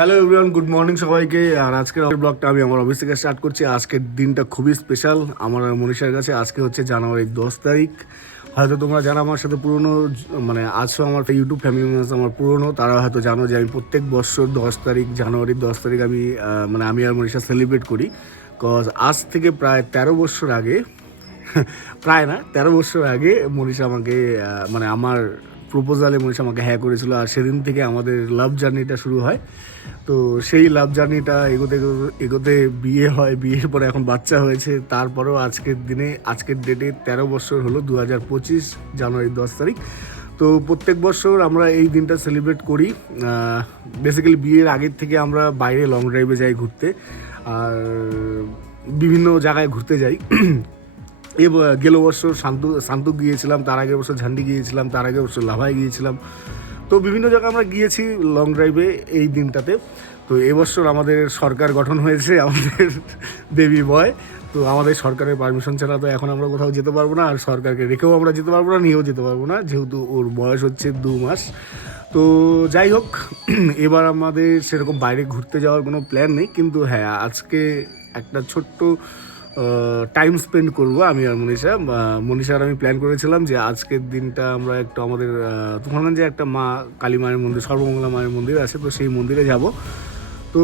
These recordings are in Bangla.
হ্যালো এভরিওয়ান, গুড মর্নিং সবাইকে। আর আজকের ব্লগটা আমি আমার অফিস থেকে স্টার্ট করছি। আজকের দিনটা খুবই স্পেশাল আমার আর মনীষার কাছে। আজকে হচ্ছে জানুয়ারির 10 তারিখ। হয়তো তোমরা যারা আমার সাথে পুরনো মানে আছো, আমার ইউটিউব ফ্যামিলি মেম্বার্স আমার পুরনো, তারা হয়তো জানো যে আমি প্রত্যেক বছর 10 তারিখ, জানুয়ারির 10 তারিখ আমি আর মনীষা সেলিব্রেট করি। কজ আজ থেকে প্রায় 13 বছর আগে প্রায় না 13 বছর আগে মনীষা আমাকে মানে আমার প্রপোজালে মনীষা আমাকে হ্যাঁ করেছিল। আর সেদিন থেকে আমাদের লাভ জার্নিটা শুরু হয়। তো সেই লাভ জার্নিটা এগোতে এগোতে বিয়ে হয়, বিয়ের পরে এখন বাচ্চা হয়েছে। তারপরেও আজকের ডেটে 13 বছর হলো, 2025 জানুয়ারির 10 তারিখ। তো প্রত্যেক বছর আমরা এই দিনটা সেলিব্রেট করি। বেসিক্যালি বিয়ের আগের থেকে আমরা বাইরে লং ড্রাইভে যাই ঘুরতে, আর বিভিন্ন জায়গায় ঘুরতে যাই। গেল বছর শান্তু গিয়েছিলাম, তার আগের বছর ঝান্ডি গিয়েছিলাম, তার আগের বছর লাভায় গিয়েছিলাম। তো বিভিন্ন জায়গায় আমরা গিয়েছি লং ড্রাইভে এই দিনটাতে। তো এবছর আমাদের সরকার গঠন হয়েছে, আমাদের বেবি বয়। তো আমাদের সরকারের পারমিশন ছাড়া তো এখন আমরা কোথাও যেতে পারবো না, আর সরকারকে রেখেও আমরা যেতে পারবো না, নিয়েও যেতে পারবো না, যেহেতু ওর বয়স হচ্ছে 2 মাস। তো যাই হোক, এবার আমাদের সেরকম বাইরে ঘুরতে যাওয়ার কোনো প্ল্যান নেই, কিন্তু হ্যাঁ আজকে একটা ছোট্ট টাইম স্পেন্ড করব আমি আর মনীষা আর আমি প্ল্যান করেছিলাম যে আজকের দিনটা আমরা একটু আমাদের তুফানগঞ্জে একটা মা কালী মায়ের মন্দির, সর্বমঙ্গলা মায়ের মন্দির আছে, তো সেই মন্দিরে যাব। তো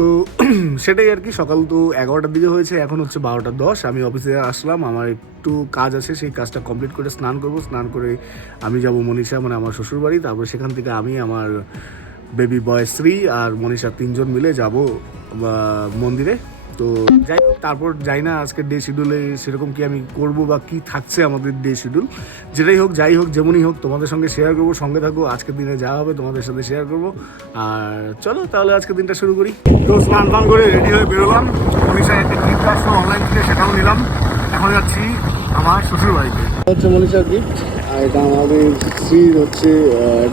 সেটাই আর কি। সকাল তো 11টার দিকে হয়েছে, এখন হচ্ছে 12টা 10। আমি অফিসে আসলাম, আমার একটু কাজ আছে, সেই কাজটা কমপ্লিট করে স্নান করব। স্নান করে আমি যাব মনীষা মানে আমার শ্বশুরবাড়ি। তারপর সেখান থেকে আমি, আমার বেবি বয় শ্রী আর মনীষা 3জন মিলে যাব মন্দিরে। তো যাই হোক, তারপর যাই না আজকের ডে শিডিউলে সেরকম কি আমি করব বা কি থাকছে আমাদের ডে শিডিউল, যেটাই হোক যাই হোক যেমনই হোক তোমাদের সঙ্গে শেয়ার করবো। সঙ্গে থাকো, আজকের দিনে যা হবে তোমাদের সাথে শেয়ার করবো। আর চলো তাহলে আজকের দিনটা শুরু করি। তো স্নান পান করে রেডি হয়ে বেরোলাম। মনীষা একটা গিফট আসলো অনলাইন থেকে, সেটাও নিলাম। এখন যাচ্ছি আমার শ্বশুর বাড়িতে। হচ্ছে মনীষার গিফট, আর এটা আমাদের শ্রীর হচ্ছে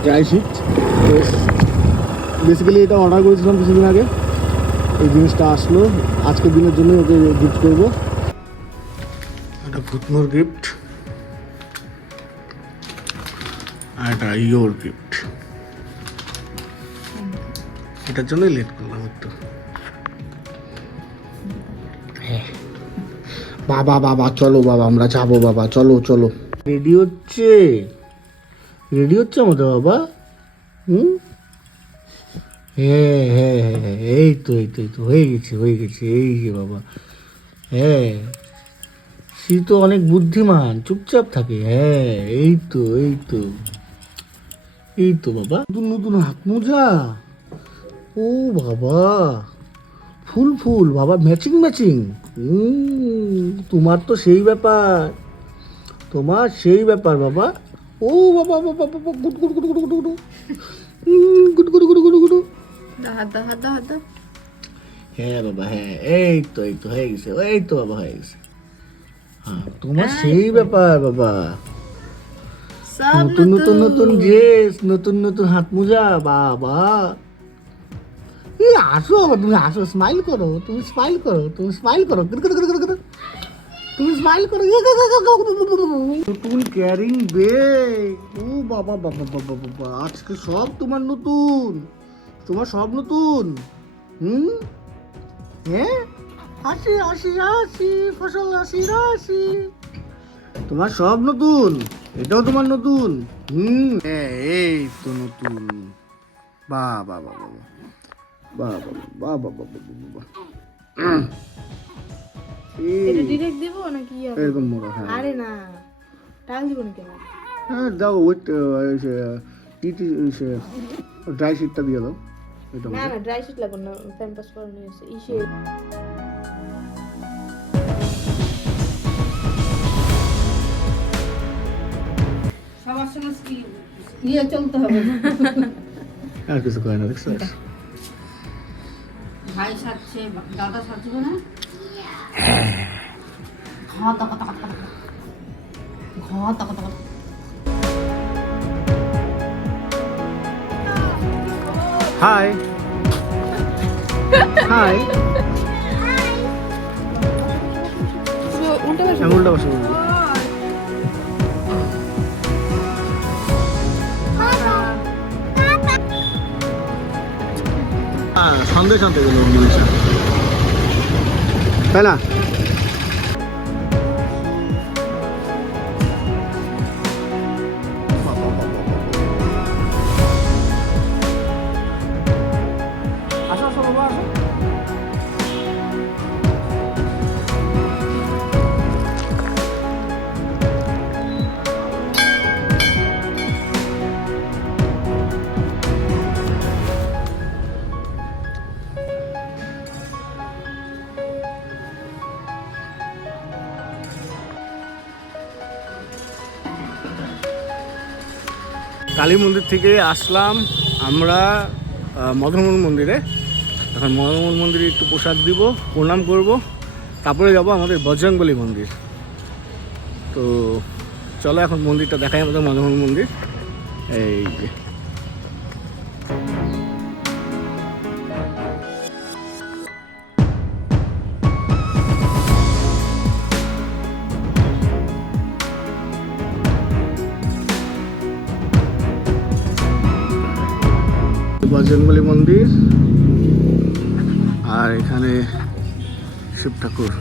ড্রাই শিট। বেসিক্যালি এটা অর্ডার করেছিলাম কিছুদিন আগে, এই জিনিসটা আসলো আজকের দিনের জন্য, ওকে গিফট করবো। এটা ভুতমোর গিফট, আর এটা ইয়োর গিফট। এটার জন্যই লেট করলাম একটু। বাবা বাবা চলো বাবা, আমরা যাবো বাবা, চলো চলো। রেডি হচ্ছে আমাদের বাবা। হ্যাঁ হ্যাঁ হ্যাঁ, এই তো হয়ে গেছে এই যে বাবা। হ্যাঁ, সে তো অনেক বুদ্ধিমান, চুপচাপ থাকে। হ্যাঁ এই তো বাবা, নতুন নতুন হাত মোজা। ও বাবা, ফুল বাবা, ম্যাচিং। তোমার তো সেই ব্যাপার, বাবা। ও বাবা বাবা বাবা, good good good good good good good good good good good. হ্যাঁ বাবা, হ্যাঁ এই তো হয়ে গেছে, এই তো বাবা হয়ে গেছে। হ্যাঁ, তোমার সেই ব্যাপার বাবা। নতুন ড্রেস, নতুন হাত মোজা বাবা। আসো বাবা, তুমি আসো, স্মাইল করো, তুমি স্মাইল করো। তুমি স্মাইল করো। নতুন ক্যারিং ব্যাগ। ও বাবা বাবা বাবা বাবা, আজকে সব তোমার নতুন, সব নতুন। হ্যাঁ, আসি ফসল, আসি। তোমার সব নতুন, এটাও তোমার নতুন। এই তো নতুন। বাবা বাবা বাবা বাবা বাবা বাবা। এটা ডিরেক্ট দেব নাকি এরকম মোড়া? হ্যাঁ, আরে না, টাল দিব না কেন? হ্যাঁ দাও, ওই ড্রাই শিটটা দিয়ে দাও। না ড্রাই শিট লাগবে না, প্যাম্পাস করে নিয়ে এসে ইসে। সবার সঙ্গে নিয়ে চলতে হবে। আর কিছু করে না, দেখছো? ভাই সাথে দাদা সাথে না, ঘা টাকা হাই উল্টা বসে সন্দেশ আনতে গেল মনীষা, তাই না? কালী মন্দির থেকে আসলাম আমরা মদনমোহন মন্দিরে। এখন মদনমোহন মন্দিরে একটু প্রসাদ দিব, প্রণাম করব, তারপরে যাব আমাদের বজরংবলী মন্দির। তো চলো এখন মন্দিরটা দেখাই, আমাদের মদনমোহন মন্দির। এই যে বজরংবলী মন্দির, আর এখানে শিব ঠাকুর।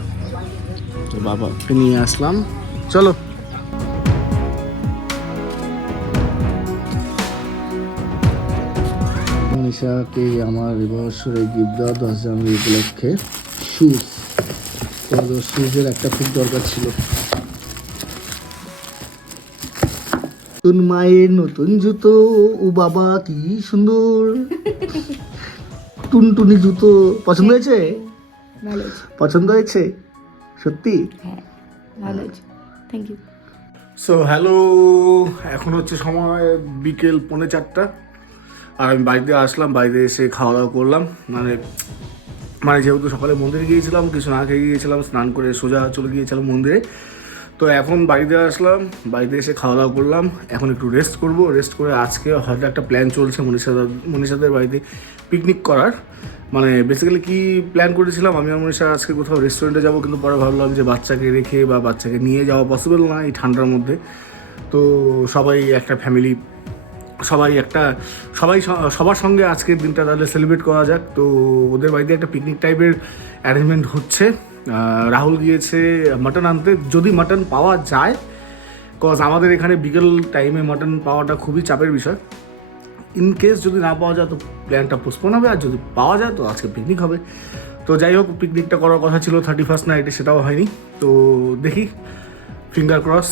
তো বাবাকে নিয়ে আসলাম, চলো। মনীষাকে আমার এবছরে গিফট দেওয়া 10 জানুয়ারি উপলক্ষে শুজ। তো শুজের একটা খুব দরকার ছিল। নতুন মায়ের নতুন জুতো, ও বাবা কি সুন্দর টুনটুনি জুতো। পছন্দ হয়েছে? ভালো হয়েছে। পছন্দ হয়েছে সত্যি? হ্যাঁ ভালো হয়েছে, থ্যাংক ইউ। সো হ্যালো, এখন হচ্ছে সময় বিকেল 4:45, আর আমি বাড়িতে আসলাম। বাড়িতে এসে খাওয়া দাওয়া করলাম, মানে যেহেতু সকালে মন্দিরে গিয়েছিলাম, কিছু না খেয়ে গিয়েছিলাম, স্নান করে সোজা চলে গিয়েছিলাম মন্দিরে। তো এখন বাড়িতে আসলাম, বাড়িতে এসে খাওয়া দাওয়া করলাম। এখন একটু রেস্ট করব। রেস্ট করে আজকে হয়তো একটা প্ল্যান চলছে মনীষাদের বাড়িতে পিকনিক করার। মানে বেসিক্যালি কি প্ল্যান করেছিলাম, আমি আর মনীষা আজকে কোথাও রেস্টুরেন্টে যাবো, কিন্তু পরে ভাবলাম যে বাচ্চাকে রেখে বা বাচ্চাকে নিয়ে যাওয়া পসিবল না এই ঠান্ডার মধ্যে। তো সবাই একটা ফ্যামিলি, সবার সঙ্গে আজকের দিনটা তাহলে সেলিব্রেট করা যাক। তো ওদের বাড়িতে একটা পিকনিক টাইপের অ্যারেঞ্জমেন্ট হচ্ছে। রাহুল গিয়েছে মাটন আনতে, যদি মাটন পাওয়া যায়, কজ আমাদের এখানে বিকেল টাইমে মাটন পাওয়াটা খুবই চাপের বিষয়। ইন কেস যদি না পাওয়া যায় তো প্ল্যানটা পোস্টপোন হবে, আর যদি পাওয়া যায় তো আজকে পিকনিক হবে। তো যাই হোক, পিকনিকটা করার কথা ছিল 31st নাইটে, সেটাও হয়নি। তো দেখি, ফিঙ্গার ক্রস,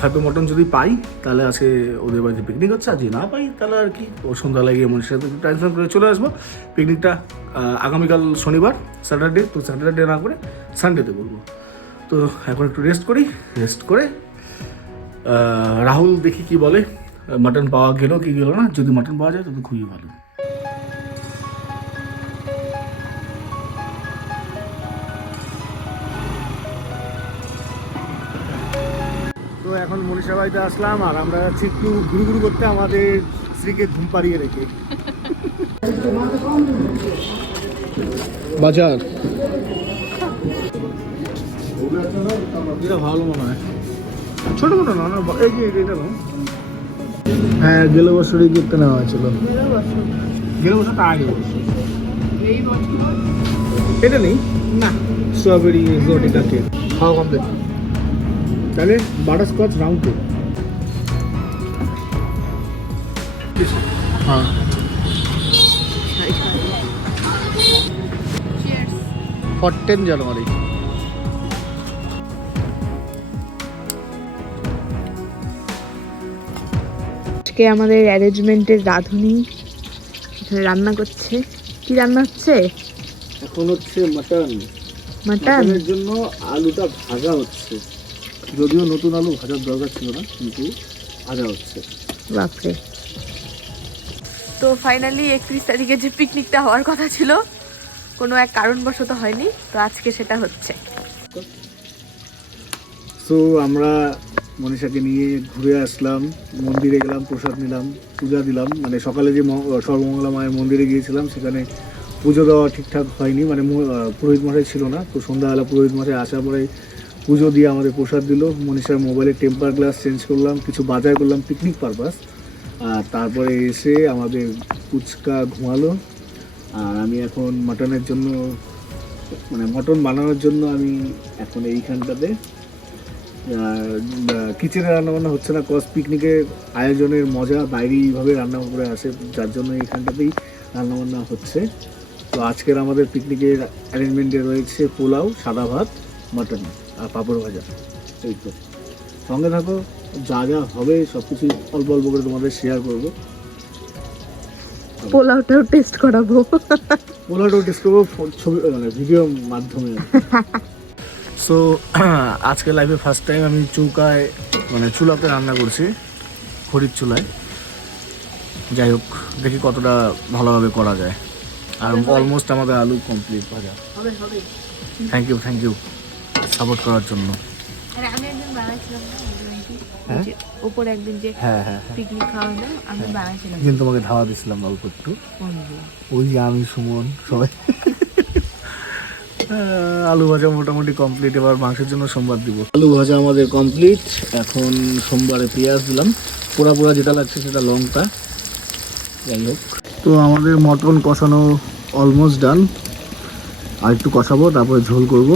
হয়তো মটন যদি পাই তাহলে আজকে ওদের বাড়িতে পিকনিক হচ্ছে, আর যদি না পাই তাহলে আর কি ও সন্ধ্যাবেলায় গিয়ে মনীষের সাথে টাইম স্পেন্ড করে চলে আসবো। পিকনিকটা আগামীকাল শনিবার, স্যাটারডে, তো স্যাটারডে না করে সানডেতে বলবো। তো এখন একটু রেস্ট করি, রেস্ট করে রাহুল দেখি কি বলে, মাটন পাওয়া গেল কি গেল না। যদি মাটন পাওয়া যায় তবে খুবই ভালো। তো এখন মনীষা বাড়িতে আসলাম, আর আমরা যাচ্ছি একটু ঘুরু করতে আমাদের স্ত্রীকে ঘুম পাড়িয়ে রেখে। বাজার এটা ভালো মনে হয়, ছোট মোটো না, এই যে এটা না। হ্যাঁ, গেল বছরই গিফটটা নেওয়া হয়েছিল। গেল বছর তার আগে বছর এটা নেই না। স্ট্রবেরি এক্সোটিকা কেক খাওয়া কমপ্লিট। তাহলে বাটারস্কচ রাউন্ড কেক। হ্যাঁ, 10 জানুয়ারি। আজকে আমাদের অ্যারেঞ্জমেন্টের রাঁধুনি এখানে রান্না করছে। কি রান্না হচ্ছে? এখন হচ্ছে মাটন। মাটন মাটনের জন্য আলুটা ভাজা হচ্ছে, যদিও নতুন আলু ভাজার দরকার ছিল না, কিন্তু ভাজা হচ্ছে। বাপরে। তো ফাইনালি 31 তারিখে যে পিকনিকটা হওয়ার কথা ছিল, কোনো এক কারণবশত হয়নি, তো আজকে সেটা হচ্ছে। সো আমরা মনীষাকে নিয়ে ঘুরে আসলাম, মন্দিরে গেলাম, প্রসাদ নিলাম, পূজা দিলাম। মানে সকালে যে সর্বমঙ্গলা মায়ের মন্দিরে গিয়েছিলাম, সেখানে পুজো দেওয়া ঠিকঠাক হয়নি, মানে পুরোহিত মশাই ছিল না। তো সন্ধ্যাবেলা পুরোহিত মশাই আসার পরে পুজো দিয়ে আমাদের প্রসাদ দিল। মনীষার মোবাইলের টেম্পার গ্লাস চেঞ্জ করলাম, কিছু বাজার করলাম পিকনিক পারপাস। আর তারপরে এসে আমাদের ফুচকা ঘুমালো, আর আমি এখন মাটনের জন্য মানে মটন বানানোর জন্য আমি এখন এইখানটাতে কিচেনে রান্নাবান্না হচ্ছে না, কস পিকনিকের আয়োজনের মজা বাইরে এইভাবে রান্না করে আসে, যার জন্য এইখানটাতেই রান্নাবান্না হচ্ছে। তো আজকের আমাদের পিকনিকের অ্যারেঞ্জমেন্টে রয়েছে পোলাও, সাদা ভাত, মাটন আর পাঁপড় ভাজা। এই তো সঙ্গে থাকো, যা যা হবে সব কিছু অল্প অল্প করে তোমাদের শেয়ার করবো। পোলাওটাও টেস্ট করাবো। পোলাওটাও টেস্ট করবো ছবি মানে ভিডিওর মাধ্যমে। সো আজকে লাইফে ফার্স্ট টাইম আমি চৌকায় মানে চুলাতে রান্না করছি, খড়ির চুলায়। যাই হোক, দেখি কতটা ভালোভাবে করা যায়। আর অলমোস্ট আমাদের আলু কমপ্লিট ভাজা। থ্যাংক ইউ সাপোর্ট করার জন্য। আমি একদিন বানাইছিলাম না, হ্যাঁ? উপরে একদিন যে হ্যাঁ, পিকনিক খাওয়া হলো, আমি বানাইছিলাম। কিন্তু তোমাকে ধাওয়া দিছিলাম অল্প একটু, ওই যে আমি সুমন সবাই। আলু ভাজা মোটামুটি কমপ্লিট, এবার মাংসের জন্য সোমবার দিব। আলু ভাজা আমাদের কমপ্লিট। এখন সোমবারে পেঁয়াজ দিলাম, পোড়া পোড়া যেটা লাগছে সেটা লঙ্কা। যাই হোক, তো আমাদের মটন কষানো অলমোস্ট ডান, আর একটু কষাবো তারপরে ঝোল করব।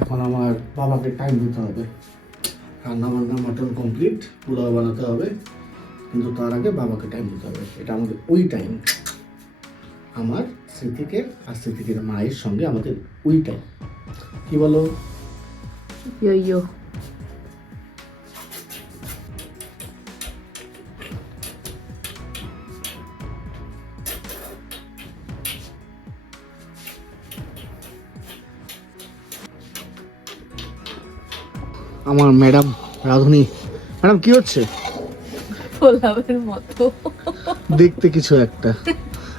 এখন আমার বাবাকে টাইম দিতে হবে, রান্না বান্না মটন কমপ্লিট, পোলাও বানাতে হবে, কিন্তু তার আগে বাবাকে টাইম দিতে হবে। এটা আমাদের ওই টাইম, আমার স্মৃতিকে আর স্মৃতিকে মায়ের সঙ্গে আমাদের ওই টাইম। কি বলো? ইয়ো আমার ম্যাডাম রাধুনী। ম্যাডাম কি হচ্ছে? পোলাওয়ের মতো দেখতে কিছু একটা,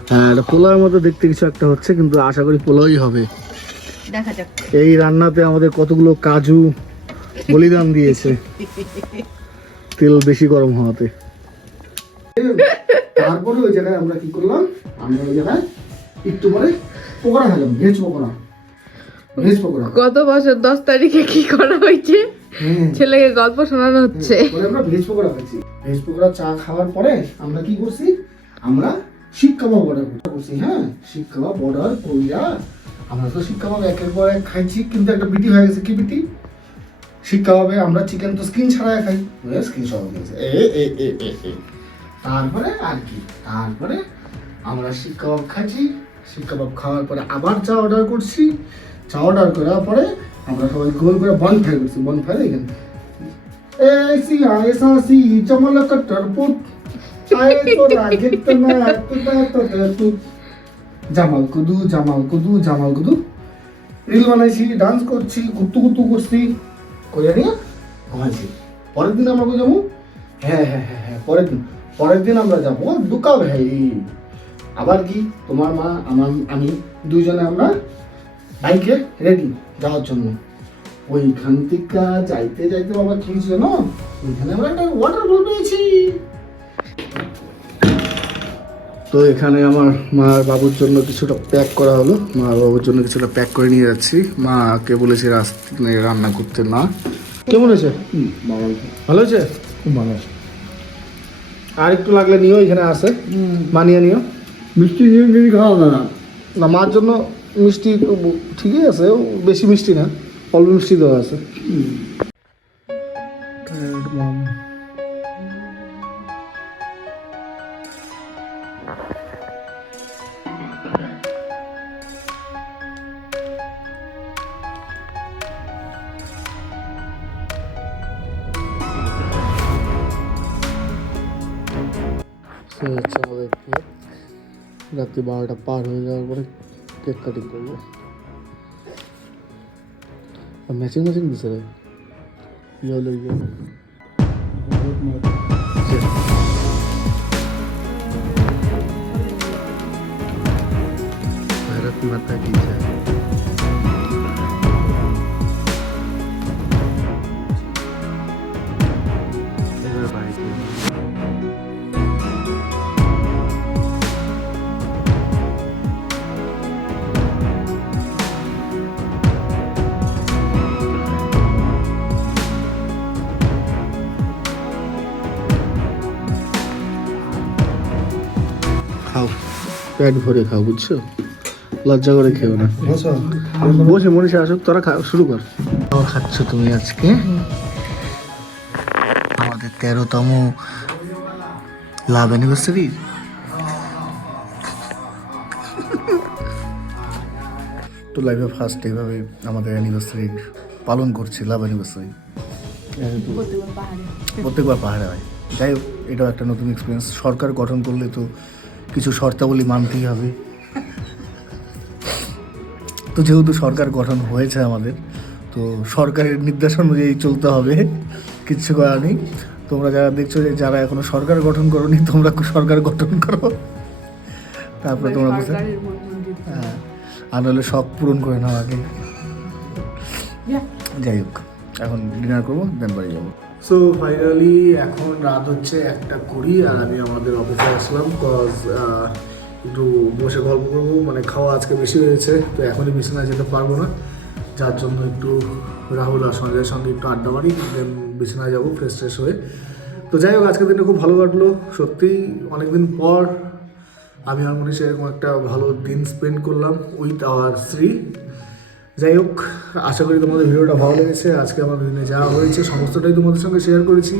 হ্যাঁ এটা পোলাওয়ের মতো দেখতে কিছু একটা হচ্ছে, কিন্তু আশা করি পোলাওই হবে। দেখা যাক। এই রান্নাতে আমাদের কতগুলো কাজু বলিদান দিয়েছে তেল বেশি গরম হওয়াতে। তারপরে ওই জায়গায় আমরা কি করলাম, আমরা ওই জায়গায় একটু পরে পকোড়া খেলাম, ভেজ পকোড়া। গত বছর 10 তারিখে কি করা হয়েছে, ছেলেকে গল্প শোনানো হচ্ছে। আমরা ভেজ পকোড়া খাচ্ছি। ভেজ পকোড়া চা খাওয়ার পরে আমরা কি করছি, আমরা শিক কাবাব অর্ডার করছি। হ্যাঁ, শিক কাবাব অর্ডার কইরা আমরা তো শিক কাবাব একের পর এক খাইছি, কিন্তু একটা বিটি হয়ে গেছে। কি বিটি? শিক কাবাবে আমরা চিকেন তো স্কিন ছাড়াই খাই, স্কিন সহ গেছে। তারপরে আর কি, তারপরে আমরা শিক কাবাব খাচ্ছি। শিক কাবাব খাওয়ার পরে আবার চা অর্ডার করছি। চা অর্ডার করার পরে আমরা সবাই গোল করে বনফায়ার করছি। বনফায়ার এখানে চমল কট্টর পুত Jamal Kudu Jamal Kudu Jamal Kudu reel বানাইছি, ডান্স করছি, কুতু কুতু করছি, করে নিয়ে ঘুমাইছি। পরের দিন আমরা যাবো, হ্যাঁ পরের দিন আমরা যাবো দুকা ভাই। আবার কি, তোমার মা আমি দুইজনে আমরা বাইকে রেডি যাওয়ার জন্য। ওইখান থেকে যাইতে যাইতে বাবা কি ছিল না, ওইখানে আমরা একটা ওয়াটারফল পেয়েছি। তো এখানে আমার মা আর বাবুর জন্য কিছুটা প্যাক করা হলো, মা আর বাবুর জন্য কিছুটা প্যাক করে নিয়ে যাচ্ছি। মাকে বলেছি রাস্তায় রান্না করতে না। কেমন হয়েছে? ভালো হয়েছে, খুব ভালো হয়েছে। আর একটু লাগলে নিও, এখানে আছে, মানিয়ে নিও। মিষ্টি খাওয়া না, না মার জন্য মিষ্টি ঠিকই আছে, বেশি মিষ্টি না, অল্প মিষ্টি দেওয়া আছে। হচ্ছে আমাদের কেক, রাত্রি 12টা পার হয়ে যাওয়ার পরে কেক কাটিং করবো। ম্যাচিং দিছে রে, ইয়েলো भारत माता की जय। পেট ভরে খাও, বুঝছো? লজ্জা করে খেও না। বসে মনীষা আসুক, তোরা শুরু কর। খাচ্ছ তুমি আজকে আমাদের 13তম লাভ অ্যানিভার্সারি। তো লাইফে ফার্স্ট এইভাবে আমাদের অ্যানিভার্সারি পালন করছি, লাভ অ্যানিভার্সারি। প্রত্যেকবার পাহাড়ে হয়। যাই হোক, এটাও একটা নতুন এক্সপিরিয়েন্স। সরকার গঠন করলে তো কিছু শর্তাবলী মানতেই হবে। তো যেহেতু সরকার গঠন হয়েছে আমাদের, তো সরকারের নির্দেশ অনুযায়ী চলতে হবে, কিচ্ছু করার নেই। তোমরা যারা দেখছো যে যারা এখনো সরকার গঠন করোনি, তোমরা সরকার গঠন করো, তারপরে তোমরা বুঝতে, হ্যাঁ, আর নাহলে শখ পূরণ করে নাও আগে। যাই হোক, এখন ডিনার করবো, দেন বাড়ি যাবো। সো ফাইনালি এখন রাত হচ্ছে 1:20, আর আমি আমাদের অফিসে আসলাম। কজ একটু বসে গল্প করবো, মানে খাওয়া আজকে বেশি হয়েছে, তো এখনই বিছানায় যেতে পারবো না, যার জন্য একটু রাহুল আর সঞ্জয়ের সঙ্গে একটু আড্ডা মারি, দেন বিছানায় যাবো ফ্রেশ ট্রেশ হয়ে। তো যাই হোক, আজকের দিনটা খুব ভালো কাটলো। সত্যিই অনেকদিন পর আমি আর মনীষা এরকম একটা ভালো দিন স্পেন্ড করলাম উইথ আওয়ার শ্রী। যাই হোক, আশা করি তোমাদের ভিডিওটা ভালো লেগেছে। আজকে আমাদের দিনে যা হয়েছে সমস্তটাই তোমাদের সঙ্গে শেয়ার করেছি।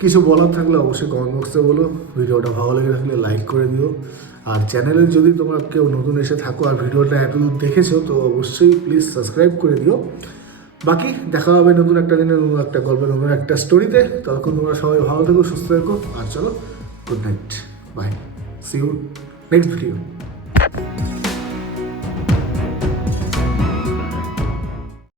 কিছু বলার থাকলে অবশ্যই কমেন্ট বক্সে বলো। ভিডিওটা ভালো লেগে থাকলে লাইক করে দিও। আর চ্যানেলে যদি তোমরা কেউ নতুন এসে থাকো আর ভিডিওটা এতদূর দেখেছো, তো অবশ্যই প্লিজ সাবস্ক্রাইব করে দিও। বাকি দেখা হবে নতুন একটা দিনে, নতুন একটা গল্পে, নতুন একটা স্টোরিতে। ততক্ষণ তোমরা সবাই ভালো থেকো, সুস্থ থেকো, আর চলো good night, bye, see you next video.